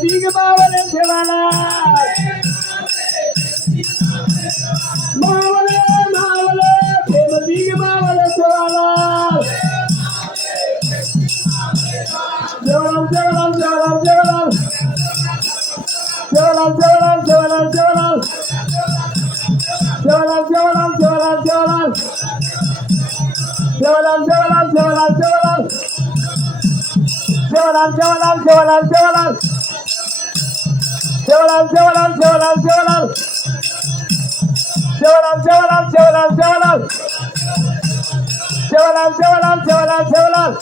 Big Mavale Shivala Mavale Mavale Big Mavale Shivala Jalan jalan jalan jalan jalan jalan jalan jalan jalan jalan jalan jalan jalan jalan jalan jalan jalan jalan jalan jalan Jalan jalan jalan jalan jalan jalan jalan jalan jalan jalan jalan jalan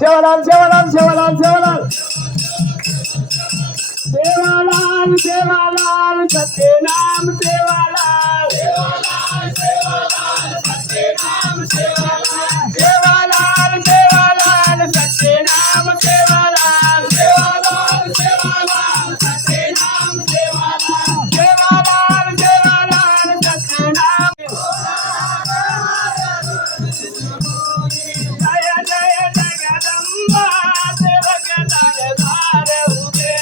jalan jalan jalan jalan Devalan devalan Satyenam devalan devalan devalan Satyenam devalan devalan devalan Satyenam devalan devalan devalan Satyenam devalan devalan devalan Satyenam Jaya Jaya Jagadamba Devakatare Dhare Ude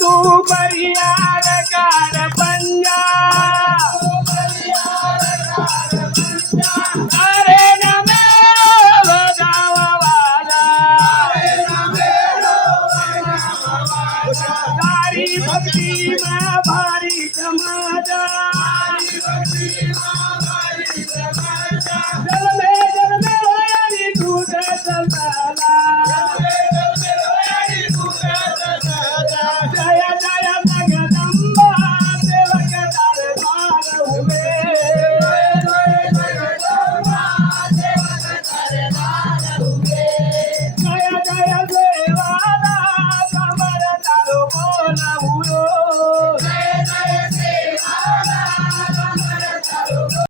तू परिया